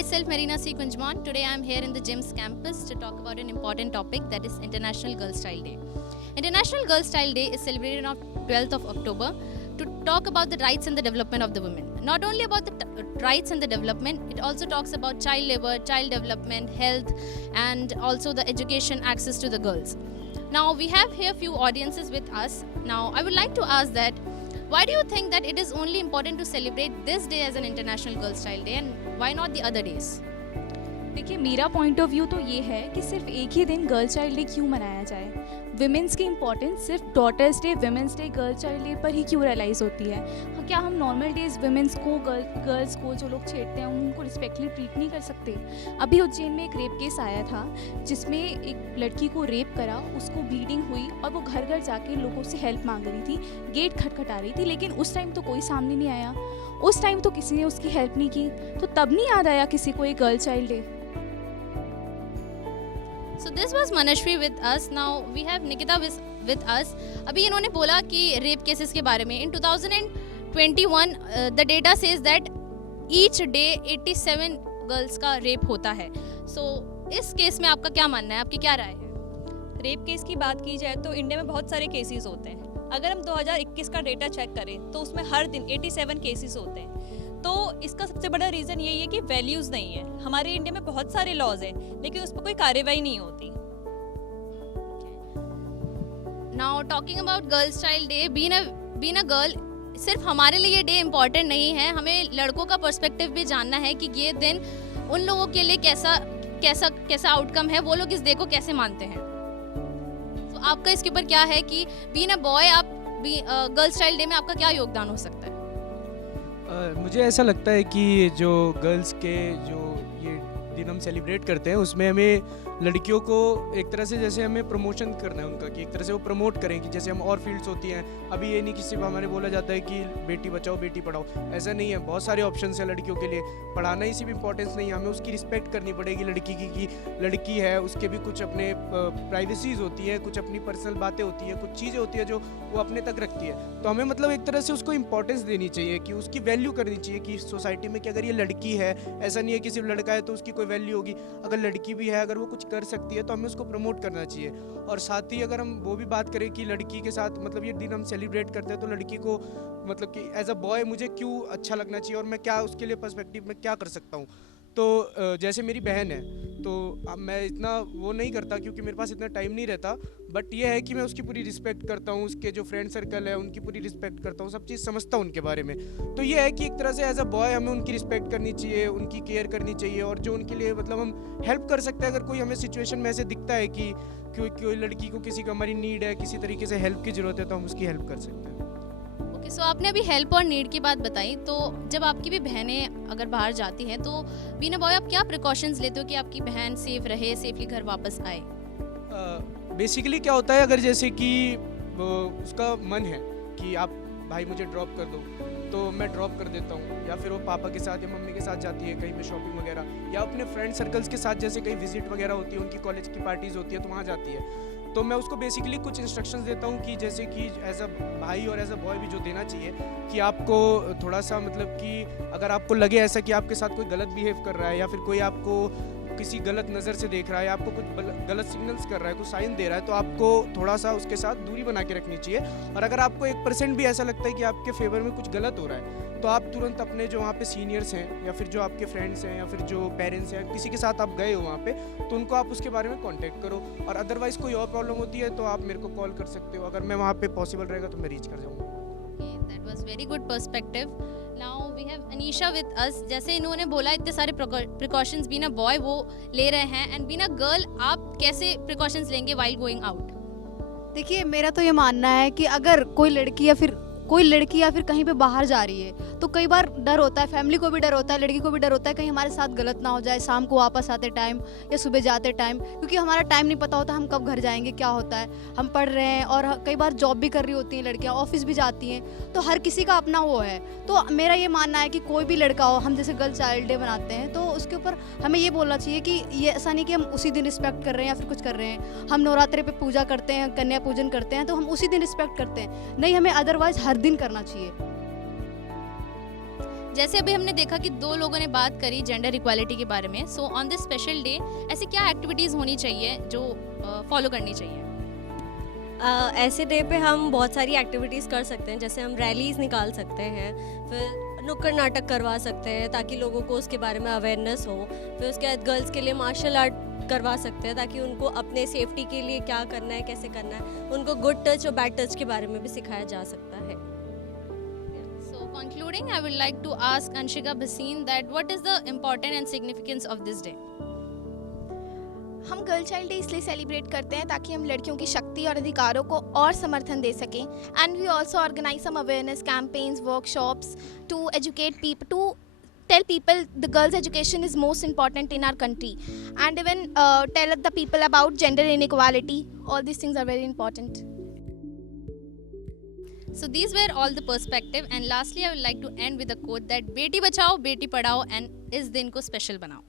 myself Marina C. Kunjman. Today I am here in the GEMS campus to talk about an important topic, that is International Girls Child Day. International Girls Child Day is celebrated on 12th of October to talk about the rights and the development of the women. Not only about the rights and the development, it also talks about child labor, child development, health, and also the education access to the girls. Now we have here few audiences with us. Now I would like to ask that why do you think that it is only important to celebrate this day as an International Girls Child Day and why not the other days? देखिए, मेरा point of view तो ये है कि सिर्फ एक ही दिन girl child day क्यों मनाया जाए। विमेंस की इम्पोर्टेंस सिर्फ daughters day, women's day, girl child day पर ही क्यों रियलाइज़ होती है। क्या हम नॉर्मल डेज विमेंस को, गर्ल्स को जो लोग छेड़ते हैं उनको रिस्पेक्टली ट्रीट नहीं कर सकते। अभी उज्जैन में एक रेप केस आया था जिसमें एक लड़की को रेप करा, उसको ब्लीडिंग हुई और वो घर घर जाके लोगों से हेल्प मांग रही थी, गेट खटखटा रही थी, लेकिन उस टाइम तो कोई सामने नहीं आया, उस टाइम तो किसी ने उसकी हेल्प नहीं की, तो तब नहीं याद आया किसी को एक girl child day. So this was Manashwi with us. Now we have Nikita with us. अभी इन्होंने बोला कि रेप केसेस के बारे में in 2021 the data says that each day 87 girls का रेप होता है. So इस केस में आपका क्या मानना है, आपकी क्या राय है? रेप केस की बात की जाए तो इंडिया में बहुत सारे केसेस होते हैं। अगर हम 2021 का डेटा चेक करें तो उसमें हर दिन 87 केसेस होते हैं। तो इसका सबसे बड़ा रीज़न यही है कि वैल्यूज़ नहीं है। हमारे इंडिया में बहुत सारे लॉज हैं लेकिन उस पर कोई कार्रवाई नहीं होती। Now talking about girls child day, been a girl, सिर्फ हमारे लिए ये डे इम्पॉर्टेंट नहीं है, हमें लड़कों का पर्सपेक्टिव भी जानना है कि ये दिन उन लोगों के लिए कैसा आउटकम है, वो लोग इस डे को कैसे मानते हैं। तो आपका इसके ऊपर क्या है कि बीन अ बॉय, आप गर्ल्स चाइल्ड डे में आपका क्या योगदान हो सकता है? मुझे ऐसा लगता है कि जो गर्ल्स के जो ये दिन हम सेलिब्रेट करते हैं उसमें हमें लड़कियों को एक तरह से जैसे हमें प्रमोशन करना है उनका, कि एक तरह से वो प्रमोट करें कि जैसे हम और फील्ड्स होती हैं। अभी ये नहीं कि सिर्फ हमारे बोला जाता है कि बेटी बचाओ बेटी पढ़ाओ, ऐसा नहीं है। बहुत सारे ऑप्शंस हैं लड़कियों के लिए, पढ़ाना ही सिर्फ इंपॉर्टेंस नहीं है, हमें उसकी रिस्पेक्ट करनी पड़ेगी लड़की की, कि लड़की है उसके भी कुछ अपने प्राइवेसीज होती है, कुछ अपनी पर्सनल बातें होती हैं, कुछ चीज़ें होती है जो वो अपने तक रखती है। तो हमें मतलब एक तरह से उसको इंपॉर्टेंस देनी चाहिए, कि उसकी वैल्यू करनी चाहिए कि सोसाइटी में कि अगर ये लड़की है, ऐसा नहीं है कि सिर्फ लड़का है तो उसकी कोई वैल्यू होगी। अगर लड़की भी है, अगर वो कुछ कर सकती है तो हमें उसको प्रमोट करना चाहिए। और साथ ही अगर हम वो भी बात करें कि लड़की के साथ मतलब ये दिन हम सेलिब्रेट करते हैं तो लड़की को मतलब कि एज अ बॉय मुझे क्यों अच्छा लगना चाहिए और मैं क्या उसके लिए पर्सपेक्टिव में क्या कर सकता हूँ। तो जैसे मेरी बहन है तो मैं इतना वो नहीं करता क्योंकि मेरे पास इतना टाइम नहीं रहता, बट ये है कि मैं उसकी पूरी रिस्पेक्ट करता हूँ, उसके जो फ्रेंड सर्कल है उनकी पूरी रिस्पेक्ट करता हूँ, सब चीज़ समझता हूँ उनके बारे में। तो ये है कि एक तरह से एज अ बॉय हमें उनकी रिस्पेक्ट करनी चाहिए, उनकी केयर करनी चाहिए, और जो उनके लिए मतलब हम हेल्प कर सकते हैं। अगर कोई हमें सिचुएशन में ऐसे दिखता है कि कोई लड़की को किसी का हमारी नीड है, किसी तरीके से हेल्प की ज़रूरत है, तो हम उसकी हेल्प कर सकते हैं। ओके, सो आपने अभी हेल्प और नीड की बात बताई, तो जब आपकी भी बहनें अगर बाहर जाती हैं तो बीना बॉय आप क्या प्रिकॉशंस लेते हो कि आपकी बहन सेफ रहे, सेफली घर वापस आए? बेसिकली क्या होता है, अगर जैसे कि उसका मन है कि आप भाई मुझे ड्रॉप कर दो तो मैं ड्रॉप कर देता हूँ, या फिर वो पापा के साथ या मम्मी के साथ जाती है कहीं पे शॉपिंग वगैरह, या अपने फ्रेंड सर्कल्स के साथ जैसे कहीं विजिट वगैरह होती है, उनकी कॉलेज की पार्टीज़ होती है तो वहाँ जाती है। तो मैं उसको बेसिकली कुछ इंस्ट्रक्शंस देता हूँ कि जैसे कि एज अ भाई और एज अ बॉय भी जो देना चाहिए कि आपको थोड़ा सा मतलब कि अगर आपको लगे ऐसा कि आपके साथ कोई गलत बिहेव कर रहा है, या फिर कोई आपको किसी गलत नज़र से देख रहा है, आपको कुछ गलत सिग्नल्स कर रहा है, कुछ साइन दे रहा है, तो आपको थोड़ा सा उसके साथ दूरी बना के रखनी चाहिए। और अगर आपको 1% भी ऐसा लगता है कि आपके फेवर में कुछ गलत हो रहा है तो आप तुरंत अपने जो वहाँ पे सीनियर्स हैं, या फिर जो आपके फ्रेंड्स हैं, या फिर जो पेरेंट्स हैं, किसी के साथ आप गए हो वहाँ पे, तो उनको आप उसके बारे में कांटेक्ट करो। और अदरवाइज़ कोई और प्रॉब्लम होती है तो आप मेरे को कॉल कर सकते हो, अगर मैं वहाँ पे पॉसिबल रहेगा तो मैं रीच कर जाऊँगा। That was very good perspective. Now we have Anisha with us. जैसे इन्होंने बोला इतने सारे प्रिकॉशंस बीना बॉय वो ले रहे हैं, एंड बीना गर्ल आप कैसे प्रिकॉशंस लेंगे व्हाइल गोइंग आउट? देखिए, मेरा तो ये मानना है कि अगर कोई लड़की या फिर कहीं पे बाहर जा रही है तो कई बार डर होता है, फैमिली को भी डर होता है, लड़की को भी डर होता है कहीं हमारे साथ गलत ना हो जाए शाम को वापस आते टाइम या सुबह जाते टाइम, क्योंकि हमारा टाइम नहीं पता होता हम कब घर जाएंगे, क्या होता है। हम पढ़ रहे हैं और कई बार जॉब भी कर रही होती हैं लड़कियां, ऑफिस भी जाती हैं, तो हर किसी का अपना वो है। तो मेरा ये मानना है कि कोई भी लड़का हो, हम जैसे गर्ल चाइल्ड डे मनाते हैं तो उसके ऊपर हमें ये बोलना चाहिए कि ये ऐसा नहीं कि हम उसी दिन रिस्पेक्ट कर रहे हैं या फिर कुछ कर रहे हैं। हम नवरात्रि पे पूजा करते हैं, कन्या पूजन करते हैं, तो हम उसी दिन रिस्पेक्ट करते हैं, नहीं हमें अदरवाइज हर दिन करना चाहिए। जैसे अभी हमने देखा कि दो लोगों ने बात करी जेंडर इक्वालिटी के बारे में, so on this special day ऐसी क्या एक्टिविटीज़ होनी चाहिए जो फॉलो करनी चाहिए? ऐसे डे पे हम बहुत सारी एक्टिविटीज़ कर सकते हैं, जैसे हम रैलीज़ निकाल सकते हैं, फिर नुक्कड़ नाटक करवा सकते हैं ताकि लोगों को उसके बारे में अवेयरनेस हो, फिर उसके बाद गर्ल्स के लिए मार्शल आर्ट करवा सकते हैं ताकि उनको अपने सेफ्टी के लिए क्या करना है, कैसे करना है, उनको गुड टच और बैड टच के बारे में भी सिखाया जा सकता है। So concluding, I would like to ask Anshika Bhasin that what is the importance and significance of this day? हम गर्ल चाइल्ड डे इसलिए सेलिब्रेट करते हैं ताकि हम लड़कियों की शक्ति और अधिकारों को और समर्थन दे सकें, and we also organise some awareness campaigns, workshops to educate people, to tell people the girls education is most important in our country, and even tell the people about gender inequality. All these things are very important. So these were all the perspective, and lastly I would like to end with a quote that Beti Bachao Beti Padhao and इस दिन को special बनाओ।